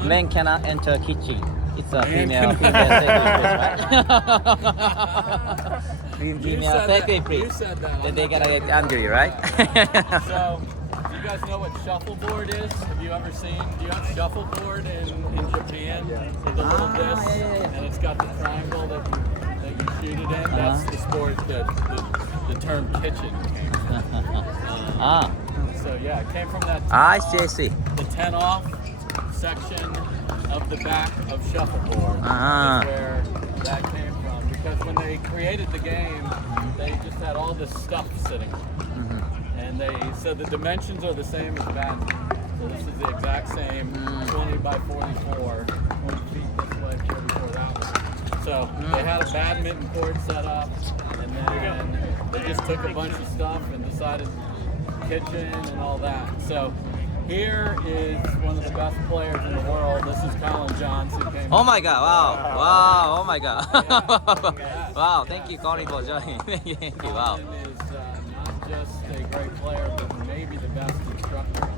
one. Men cannot enter kitchen. It's a Men female cannot- female You female said safety that. free. You said that. Then they gotta get angry, right? So, do you guys know what shuffleboard is? Have you ever seen? Do you have shuffleboard in Japan with the little disc, and it's got the triangle that you shoot it in? That's the sport that the term kitchen came from. Ah, So yeah, it came from that. I see. The 10 off section of the back of shuffleboard Ah. is where that came from. Because when they created the game, they just had all this stuff sitting. And they said the dimensions are the same as badminton. So this is the exact same 20 by 44, 20 feet this way, 44 that way. So they had a badminton court set up, and then they just took a bunch of stuff and decided kitchen and all that. So here is one of the best players in the world. This is Colin Johns, who came. Oh my God! Wow! Oh my God! Yeah. Wow! Thank you, Colin, for joining. Thank you. Wow. Colin is not just a great player, but maybe the best instructor in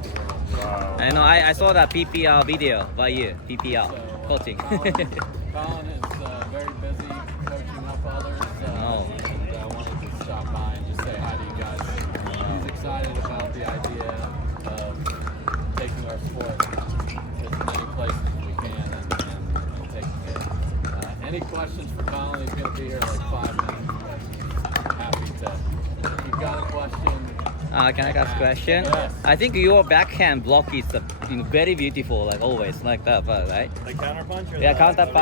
the world. I know. I saw that PPA video by you. PPA coaching. Colin is very busy coaching up others. And I wanted to stop by and just say hi to you guys. He's excited about the idea of taking our sport to as many places as we can and taking it. Any questions for Colin? He's going to be here like 5 minutes. Happy to. If you've got a question. Can I ask a question? Yes. I think your backhand block is very beautiful, like always, like that, right? Like counter punch or Yeah, the counter reset?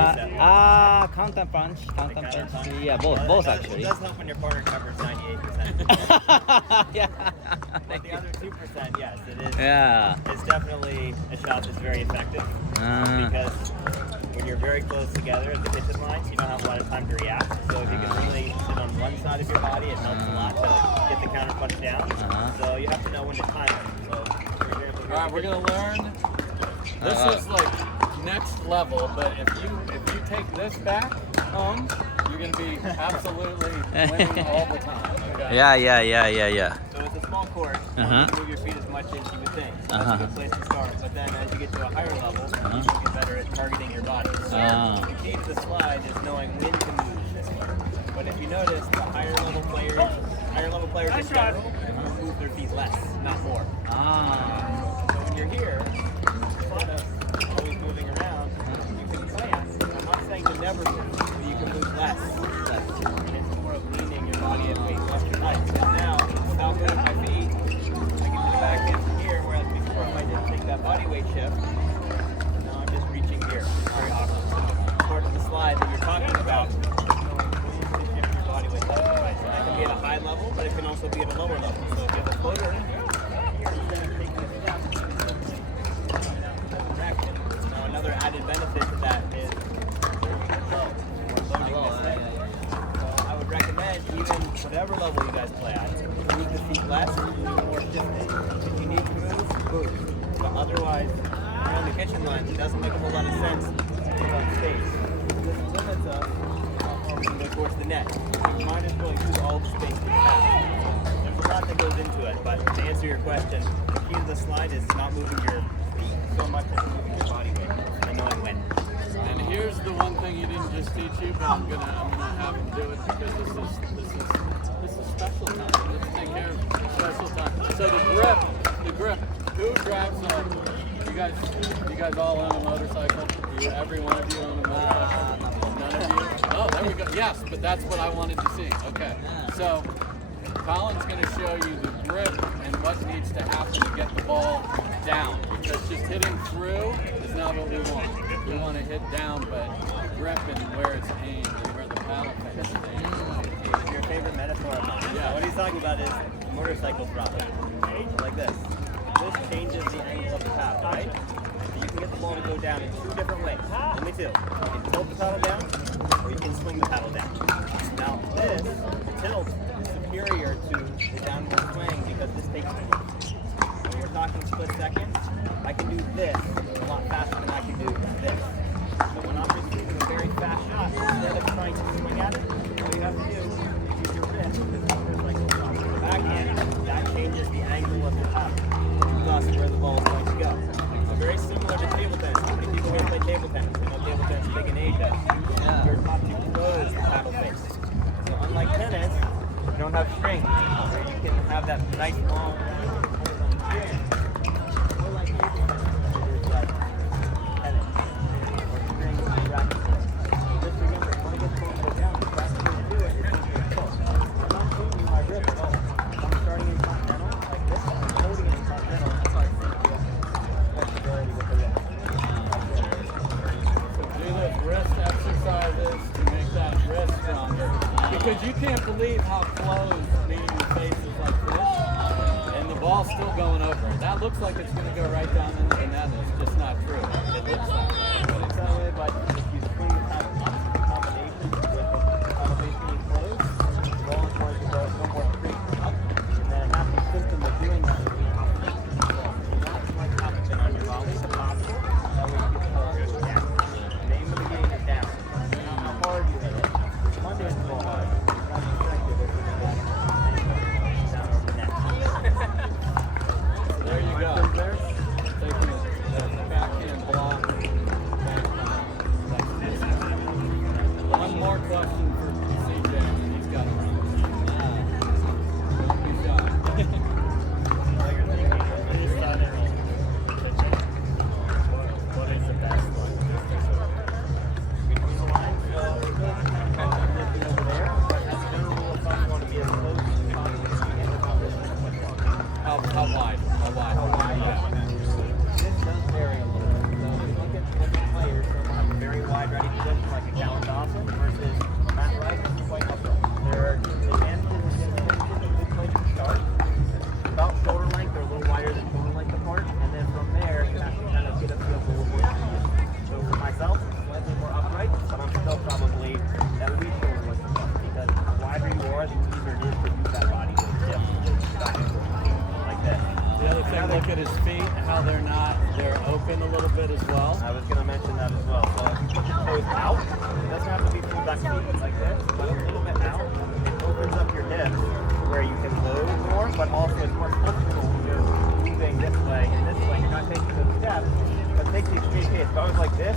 punch. Counter punch. Yeah, both It actually. does help when your partner covers 98%. Yeah. But the other 2%, yes, it is. Yeah. It's definitely a shot that's very effective because when you're very close together at the kitchen lines, you don't have a lot of time to react. So if you can really sit on one side of your body, it helps a lot to get the counter punch down. So you have to know when to time it. So All right, we're gonna learn. This is like next level, but if you take this back home, you're gonna be absolutely winning all the time. Okay? Yeah. So it's a small court. You don't move your feet as much as you would think. So that's a good place to start. But then as you get to a higher level, you can get better at targeting your body. So the key to the slide is knowing when to move this way. But if you notice, the higher level players in general move their feet less, not more. So when you're here, instead of always moving around, you can plan. I'm not saying to never move, but you can move less. And it's more of leaning your body and weight left and right. And now, without moving my feet, I can do the backhand from here, whereas before if I didn't take that body weight shift, now I'm just reaching here. It's very awkward. So part of the slide that you're talking about, you shift your body weight left and right. So that can be at a high level, but it can also be at a lower level. So if you have a floater, now another added benefit to that is so I would recommend even whatever level you guys play at, move the feet less, move more shifting. If you need to move. But otherwise, around the kitchen lines, it doesn't make a whole lot of sense to give up space. This limits us how far we can go towards the net. You might as well use all the space that you have. There's a lot that goes into it, but to answer your question, the key to the slide is not moving your feet so much as moving your body weight and knowing when. And here's the one thing you didn't just teach you, but I'm gonna have him do it because this is special time. Let's take care of special time. So the grip. Who drives you guys all own a motorcycle? Every one of you own a motorcycle? None of you? Oh, there we go. Yes, but that's what I wanted to see. Okay. So Colin's going to show you the grip and what needs to happen to get the ball down. Because just hitting through is not what we want. We want to hit down, but grip and where it's aimed and where the paddle is aimed. Your favorite metaphor of mine. Yeah. What he's talking about is motorcycle throttle. Like this. This changes the angle of the paddle, right? So you can get the ball to go down in two different ways. Only two. You can tilt the paddle down, or you can swing the paddle down. Now this, the tilt, is superior to the downward swing because this takes more. When you're talking split seconds, I can do this a lot faster than I can do this. So when I'm receiving a very fast shot, instead of trying to swing at it, all you have to do is use your wrist with the motorcycle shot. The backhand, that changes the angle of the paddle, thus where the ball is going to go. So very similar to table tennis. How many people nice long or like there's like tennis or string racket. Just remember, when it gets close to the down, the faster you do it, it's easier to pull. I'm not changing my grip at all. I'm starting in continental like this, and I'm holding it in continental. That's how I think the flexibility with the wrist. So do those wrist exercises to make that wrist stronger. Because you can't believe how close meeting your face is like this, and the ball's still going over it. That looks like it's going to go right down into the net, and it's just not true. It looks that way. But it's that way, but if you swing the time combination with the combination being closed, the ball is going to go no more straight up, and then a happy symptom of doing that is being opposite. So not like opposite on your volley, but opposite. That way you get the ball down. The name of the game is down. Not how hard you hit it. Monday is the ball hard. It's not effective if you do that. Down over the net. So there you go. Taking the backhand block. One more question for CJ, and he's got to run. Don't be shy. What is the best one? Between the lines, over there, but as a general rule of thumb, you want to be as close as possible to the end of the competition. How wide? How wide? How wide? Yeah. This does vary a little bit. So if you look at different players, some have a very wide ready position like a Callan Dawson versus Matt Rice, who's quite upright. There are advantages and disadvantages of good place to start. About shoulder length, they're a little wider than shoulder length apart, and then from there, you have to kind of get a feel for what works for you. So for myself, slightly more upright, but I'm still probably at least shoulder length apart, because the wider you are, the easier it is to use that body to shift back and forth, like this. The other thing, look at his feet, how they're open a little bit as well. I was going to mention that as well. So if you put your toes out, it doesn't have to be full back feet like this, but a little bit out. It opens up your hips where you can load more, but also it's more comfortable when you're moving this way and this way. You're not taking those steps, but take the extreme case. If I was like this,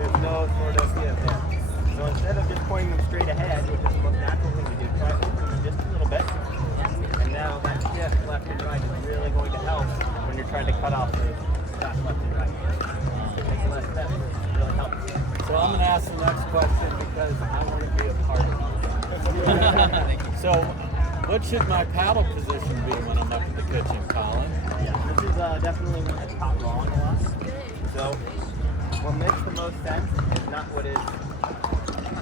there's no sort of give there. So instead of just pointing them straight ahead, which is the most natural thing to do, try opening them just a little bit. And now that shift left and right is really going to help when you're trying to cut off those shots left and right. It makes less steps. It really helps. So I'm going to ask the next question because I want to be a part of it. So what should my paddle position be when I'm up in the kitchen, Colin? Yeah, this is definitely when it's top long a lot. So what makes the most sense is not what is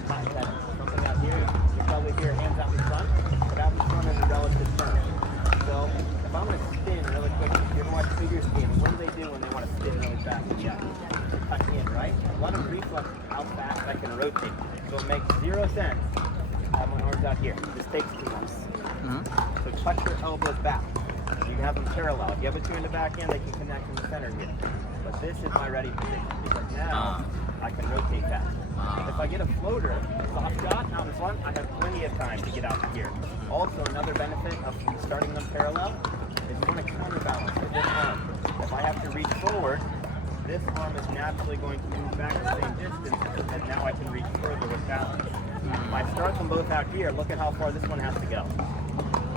not tennis. Something out here, you probably hear hands out in front, but out in front is a relative term. So if I'm going to spin really quickly, if you ever watch figure skating, what do they do when they want to spin really fast? Yeah, they tuck in, right? A lot of reflex is how fast I can rotate. So it makes zero sense to have my arms out here. This takes too much. So touch your elbows back. You can have them parallel. If you have a two in the back end, they can connect in the center here. But this is my ready position because now I can rotate fast. If I get a floater, soft shot out in front, I have plenty of time to get out to here. Also, another benefit of starting them parallel is you want to counterbalance with this arm. If I have to reach forward, this arm is naturally going to move back the same distance, and now I can reach further with balance. If I start them both out here, look at how far this one has to go.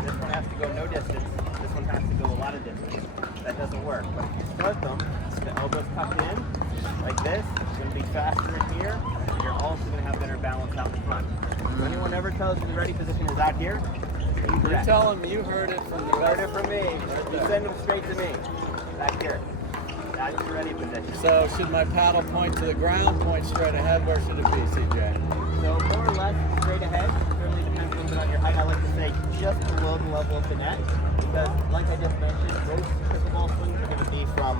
This one has to go no distance. This one has to go a lot of distance. That doesn't work. But if you start them, the elbows tucked in, like this, it's going to be faster in here, and you're also going to have better balance out in front. If anyone ever tells you the ready position is out here, You tell them you heard it from the you heard it from me. You send them straight to me. Back here. That's your ready position. So should my paddle point to the ground, point straight ahead? Where should it be, CJ? So more or less straight ahead. Certainly depends a little bit on your height. I like to say just below the level of the net because, like I just mentioned, most pickleball swings are going to be from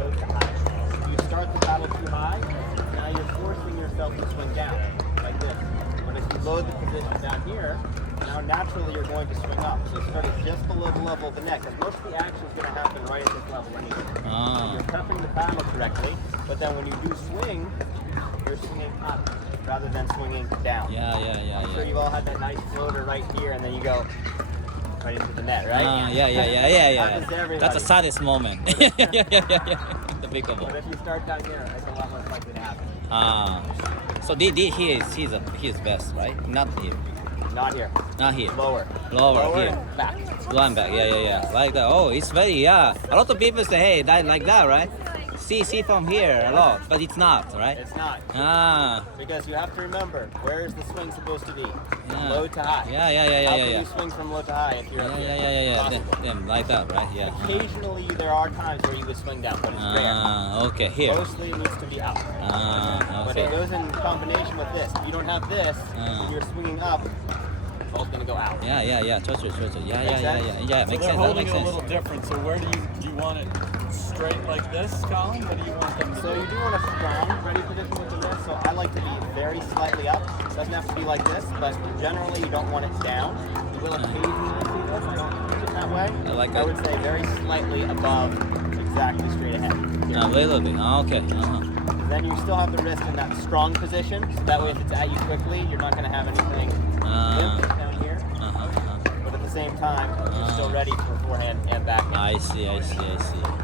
low to high. If you start the paddle too high, now you're forcing yourself to swing down like this. But if you load the position down here, now naturally you're going to swing up. So start it just below the level of the net because most of the action is going to happen right at this level anyway. So you're cupping the paddle correctly, but then when you do swing, you're swinging up rather than swinging down. Yeah. I'm sure you've all had that nice floater right here, and then you go right into the net, right? Happens to everybody. That's the saddest moment. The pickleball. But if you start down here, it's a lot less likely to happen. So he is best, right? Not you. Not here. Not here. Lower. Lower here. Back. One back. Yeah. Like that. Oh, it's very, yeah. A lot of people say, hey, that like that, right? See from here a lot, but it's not, right? It's not. Ah. Because you have to remember, where is the swing supposed to be? Yeah. Low to high. Yeah. How can you swing from low to high if you're up here? Yeah. Possible. Them like that, right? Yeah. Occasionally, there are times where you would swing down, but it's rare. Okay, here. Mostly it needs to be out. But it Okay. goes in combination with this. If you don't have this, you're swinging up, the ball's gonna go out. Yeah. Totally. Yeah. Make sense? Yeah, So makes they're sense. That holding makes it a sense. little different. So where do you want it straight like this, Colin? What do you want them to So do? you do want a strong ready position with the wrist, so I like to be very slightly up. It doesn't have to be like this, but generally you don't want it down. You will occasionally see this, don't use it that way. I like I that. would say very slightly above, exactly straight ahead. A little bit. Okay. Then you still have the wrist in that strong position, so that way if it's at you quickly, you're not going to have anything limp down here. But at the same time, you're still ready for forehand and backhand. I see. Interesting.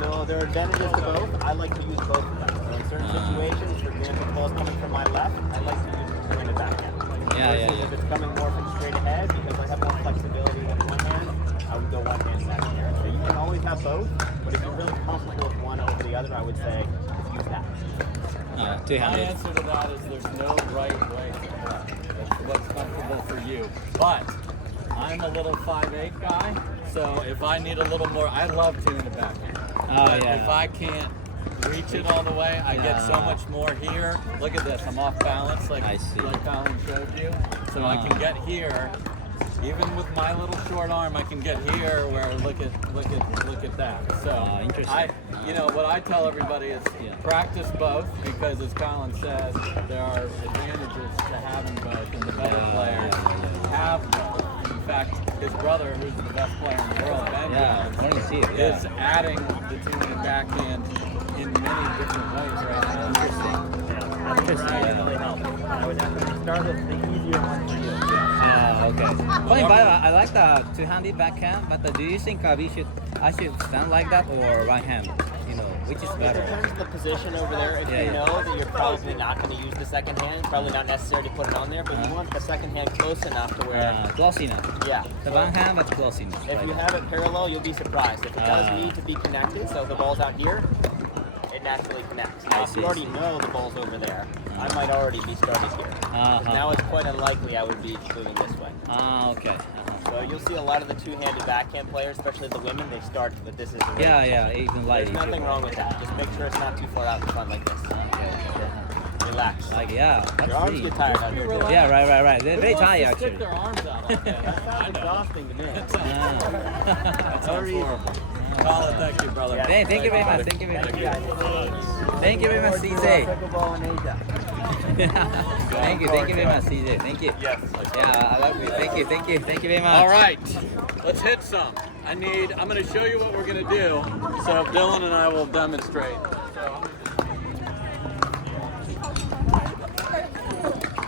So there are advantages to both. I like to use both of them. So in certain situations, for example, the ball's coming from my left, I like to use it in the backhand. Versus if it's coming more from straight ahead, because I have more flexibility with one hand, I would go one hand back here. So you can always have both, but if you're really comfortable with one over the other, I would say use that. My Two-handed. answer to that is there's no right way to play. It's what's comfortable for you. But I'm a little 5'8" guy, so if I need a little more, I love two-handed backhand. But if I can't reach it all the way, I get so much more here. Look at this, I'm off balance like Colin showed you. So I can get here. Even with my little short arm, I can get here where look at that. So interesting. What I tell everybody is practice both because, as Colin says, there are advantages to having both, and the better players have both. In fact, his brother, who's the best player in the world, Ben, is adding the two-handed backhand in many different ways right now. That really helps. I would definitely start with the easier one for you. Okay. Funny, by the way, I like the two-handed backhand, but do you think I should stand like that or right hand? Which is It better? depends on the position over there. If you know that you're probably not going to use the second hand, probably not necessary to put it on there, but you want the second hand close enough to where... Close enough. Yeah. The one hand, but close enough. If you have it parallel, you'll be surprised. If it does need to be connected, so if the ball's out here, it naturally connects. Now, if you already know the ball's over there, I might already be starting here. Now it's quite unlikely I would be moving this way. Okay. So you'll see a lot of the two-handed backhand players, especially the women, they start with this as a range. Even like There's nothing wrong with that. Just make sure it's not too far out in front like this. Relax. Your arms get tired out here. Right. They're very Who wants tired to stick actually. their arms out like that? That sounds exhausting to me. That sounds horrible. Colin, thank you, brother. Thank you very much. Thank you very much, CJ. Pickleball in Asia. Thank you very much, CJ. Thank you. Yes. I love you. Thank you very much. All right, let's hit some. I'm going to show you what we're going to do. So Dylan and I will demonstrate.